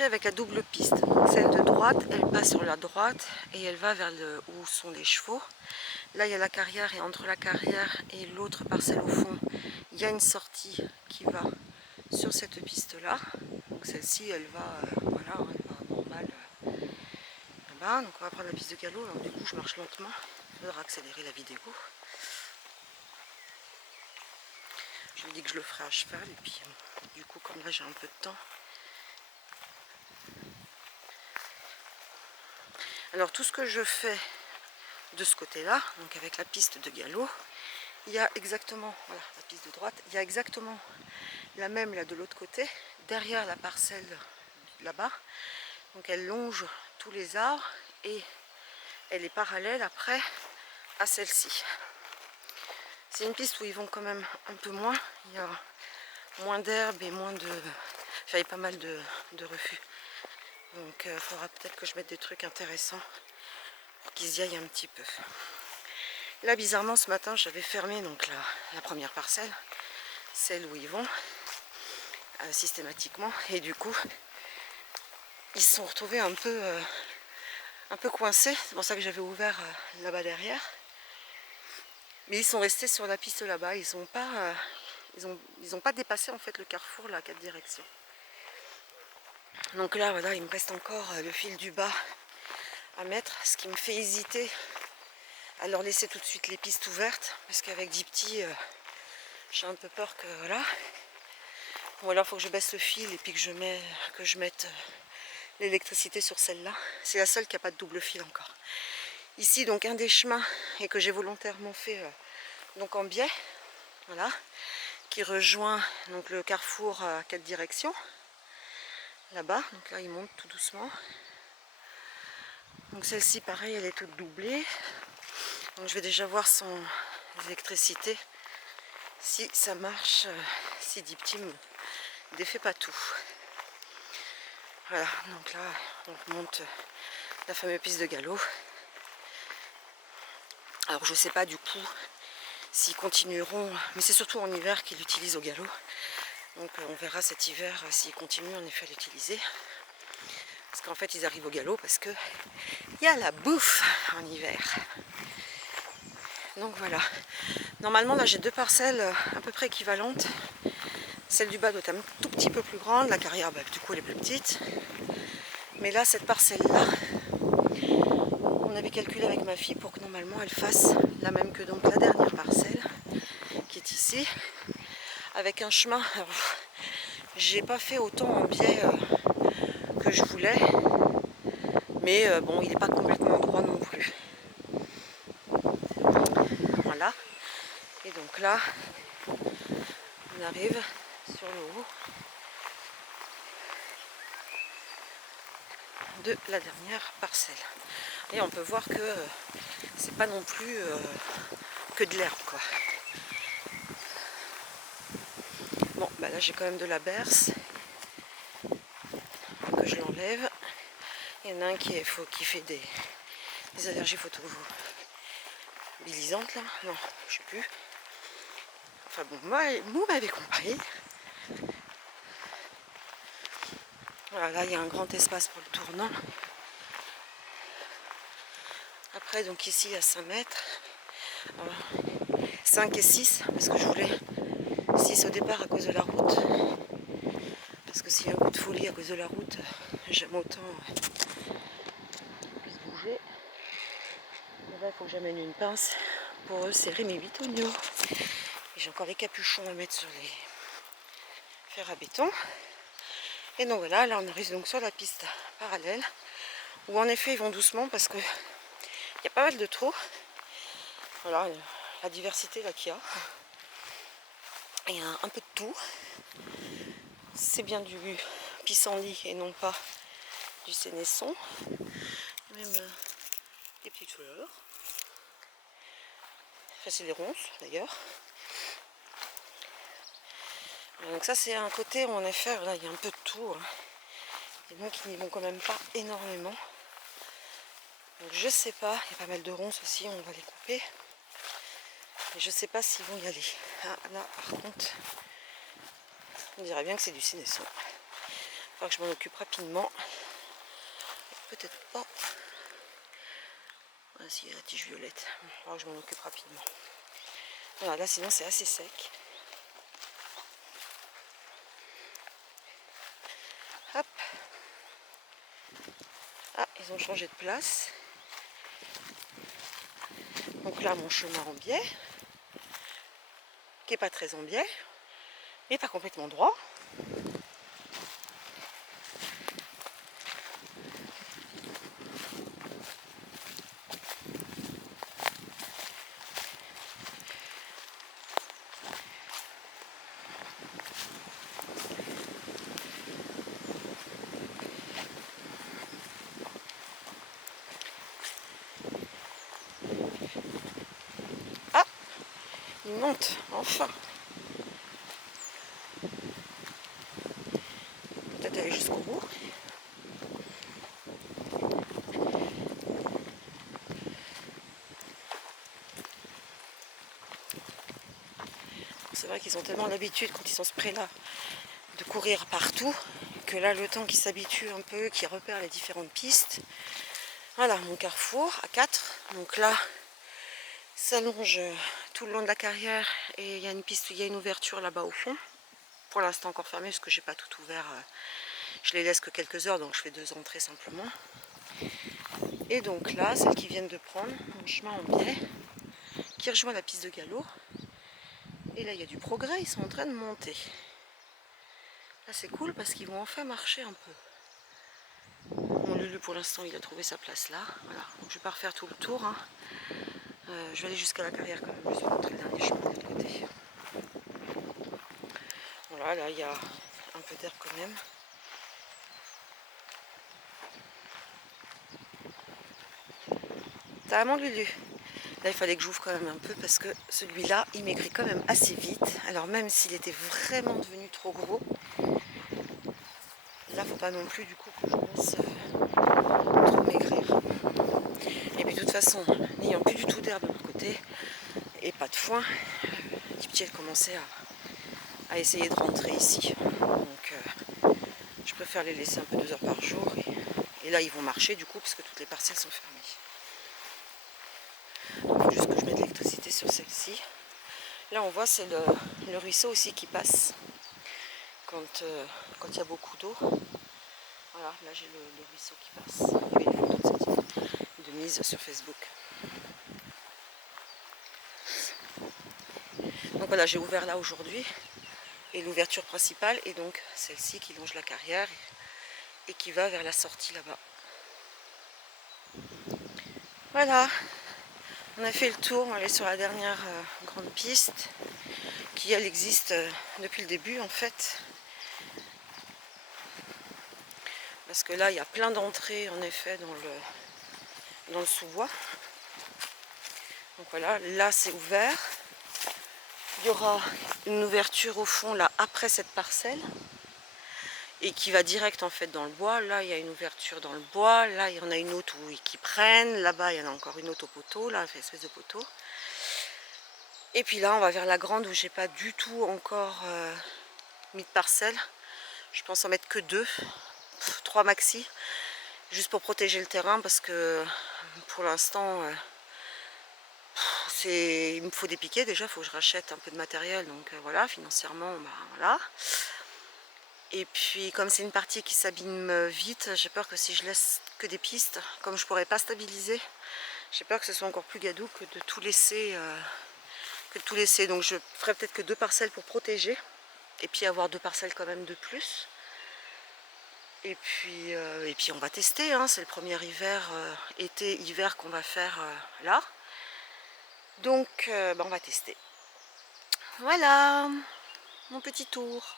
Avec la double piste. Celle de droite, elle passe sur la droite et elle va vers où sont les chevaux. Là, il y a la carrière et entre la carrière et l'autre parcelle au fond, il y a une sortie qui va sur cette piste-là. Donc celle-ci, elle va, voilà, elle va normale là-bas. Donc on va prendre la piste de galop. Alors du coup, je marche lentement. Il faudra accélérer la vidéo. Je lui dis que je le ferai à cheval et puis du coup, comme là j'ai un peu de temps. Alors tout ce que je fais de ce côté-là, donc avec la piste de galop, il y a exactement, voilà, la piste de droite, il y a exactement la même là de l'autre côté, derrière la parcelle là-bas. Donc elle longe tous les arbres et elle est parallèle après à celle-ci. C'est une piste où ils vont quand même un peu moins, il y a moins d'herbe et moins de... Enfin, il y a pas mal de refus. Donc il faudra peut-être que je mette des trucs intéressants pour qu'ils y aillent un petit peu. Là, bizarrement, ce matin, j'avais fermé donc la première parcelle, celle où ils vont systématiquement, et du coup, ils se sont retrouvés un peu coincés. C'est pour ça que j'avais ouvert là-bas derrière. Mais ils sont restés sur la piste là-bas. Ils n'ont pas dépassé en fait le carrefour là, à 4 directions. Donc là, voilà, il me reste encore le fil du bas à mettre, ce qui me fait hésiter à leur laisser tout de suite les pistes ouvertes, parce qu'avec 10 petits, j'ai un peu peur que voilà. Ou alors il faut que je baisse le fil et puis que je mette l'électricité sur celle-là. C'est la seule qui n'a pas de double fil encore. Ici donc un des chemins et que j'ai volontairement fait donc en biais, voilà, qui rejoint donc le carrefour à 4 directions. Là-bas, donc là il monte tout doucement. Donc celle-ci pareil, elle est toute doublée. Donc je vais déjà voir son électricité si ça marche, si 10 petits me défait pas tout. Voilà, donc là on monte la fameuse piste de galop. Alors je sais pas du coup s'ils continueront, mais c'est surtout en hiver qu'ils l'utilisent au galop. Donc on verra cet hiver s'ils continuent en effet à l'utiliser. Parce qu'en fait ils arrivent au galop parce que il y a la bouffe en hiver. Donc voilà. Normalement là j'ai deux parcelles à peu près équivalentes. Celle du bas doit être un tout petit peu plus grande, la carrière bah, du coup elle est plus petite. Mais là cette parcelle là, on avait calculé avec ma fille pour que normalement elle fasse la même que donc la dernière parcelle qui est ici. Avec un chemin, j'ai pas fait autant en biais que je voulais, mais bon il n'est pas complètement droit non plus. Voilà, et donc là on arrive sur le haut de la dernière parcelle et on peut voir que c'est pas non plus que de l'herbe quoi. Bon bah là j'ai quand même de la berce que je l'enlève. Il y en a un qui fait des allergies photobilisantes là, non je sais plus. Enfin bon, moi vous m'avez compris. Voilà, là il y a un grand espace pour le tournant. Après donc ici il y a 5 mètres. Alors, 5 et 6 parce que je voulais 6 au départ à cause de la route. Parce que s'il y a un coup de folie à cause de la route, j'aime autant qu'ils puissent bouger. Et là il faut que j'amène une pince pour serrer mes 8 oignons. Et j'ai encore les capuchons à mettre sur les fers à béton. Et donc voilà, là on arrive donc sur la piste parallèle où en effet ils vont doucement parce que il y a pas mal de trous. Voilà la diversité là qu'il y a. Il y a un peu de tout. C'est bien du pissenlit et non pas du sénesson. Même des petites fleurs. Enfin c'est des ronces d'ailleurs. Donc ça c'est un côté où en effet là, il y a un peu de tout. Il y en a qui n'y vont quand même pas énormément. Donc je sais pas, il y a pas mal de ronces aussi, on va les couper. Mais je sais pas s'ils vont y aller. Ah, là par contre, on dirait bien que c'est du sénesson. faudra que je m'en occupe rapidement. Peut-être pas. Ah si, la tige violette. Il faudra que je m'en occupe rapidement. Voilà, là sinon c'est assez sec. Hop. Ah, ils ont changé de place. Donc là, mon chemin en biais, qui n'est pas très en biais, mais pas complètement droit. Ah, il monte, enfin. Peut-être aller jusqu'au bout. C'est vrai qu'ils ont tellement l'habitude quand ils sont ce près-là de courir partout, que là le temps qu'ils s'habituent un peu, qu'ils repèrent les différentes pistes. Voilà mon carrefour à 4. Donc là, ça longe tout le long de la carrière et il y a une piste, il y a une ouverture là-bas au fond. Pour l'instant encore fermée parce que j'ai pas tout ouvert. Je les laisse que quelques heures, donc je fais 2 entrées simplement. Et donc là, celles qui viennent de prendre mon chemin en biais, qui rejoint la piste de galop. Et là, il y a du progrès, ils sont en train de monter. Là, c'est cool parce qu'ils vont enfin marcher un peu. Mon Lulu, pour l'instant, il a trouvé sa place là. Voilà, donc je vais pas refaire tout le tour. Hein. Je vais aller jusqu'à la carrière quand même. Je vais montrer le dernier chemin de l'autre côté. Voilà, là, il y a un peu d'air quand même. T'as mon Lulu. Là, il fallait que j'ouvre quand même un peu parce que celui-là, il maigrit quand même assez vite. Alors même s'il était vraiment devenu trop gros, là, faut pas non plus du coup que je laisse trop maigrir. Et puis de toute façon, n'ayant plus du tout d'herbe de l'autre côté et pas de foin, les petits commençaient à essayer de rentrer ici. Donc je préfère les laisser un peu 2 heures par jour. Et là, ils vont marcher du coup parce que toutes les parcelles sont fermées. Il faut juste que je mette l'électricité sur celle-ci. Là, on voit, c'est le ruisseau aussi qui passe quand il y a beaucoup d'eau. Voilà, là j'ai le ruisseau qui passe. Il y a une photo de cette de mise sur Facebook. Donc voilà, j'ai ouvert là aujourd'hui. Et l'ouverture principale est donc celle-ci qui longe la carrière et qui va vers la sortie là-bas. Voilà, on a fait le tour, on est sur la dernière grande piste qui elle existe depuis le début en fait. Parce que là il y a plein d'entrées en effet dans le sous-bois. Donc voilà, là c'est ouvert. Il y aura une ouverture au fond là après cette parcelle. Et qui va direct en fait dans le bois. Là il y a une ouverture dans le bois, là il y en a une autre où qui prennent, là-bas il y en a encore une autre au poteau, là une espèce de poteau. Et puis là on va vers la grande où j'ai pas du tout encore mis de parcelle. Je pense en mettre que 2, 3 maxi, juste pour protéger le terrain parce que pour l'instant il me faut des piquets déjà, il faut que je rachète un peu de matériel, donc voilà, financièrement, bah, voilà. Et puis comme c'est une partie qui s'abîme vite, j'ai peur que si je laisse que des pistes, comme je pourrais pas stabiliser, j'ai peur que ce soit encore plus gadou que de tout laisser. Donc je ferai peut-être que 2 parcelles pour protéger. Et puis avoir 2 parcelles quand même de plus. Et puis on va tester, hein. C'est le premier été-hiver qu'on va faire là. Donc bah, on va tester. Voilà mon petit tour.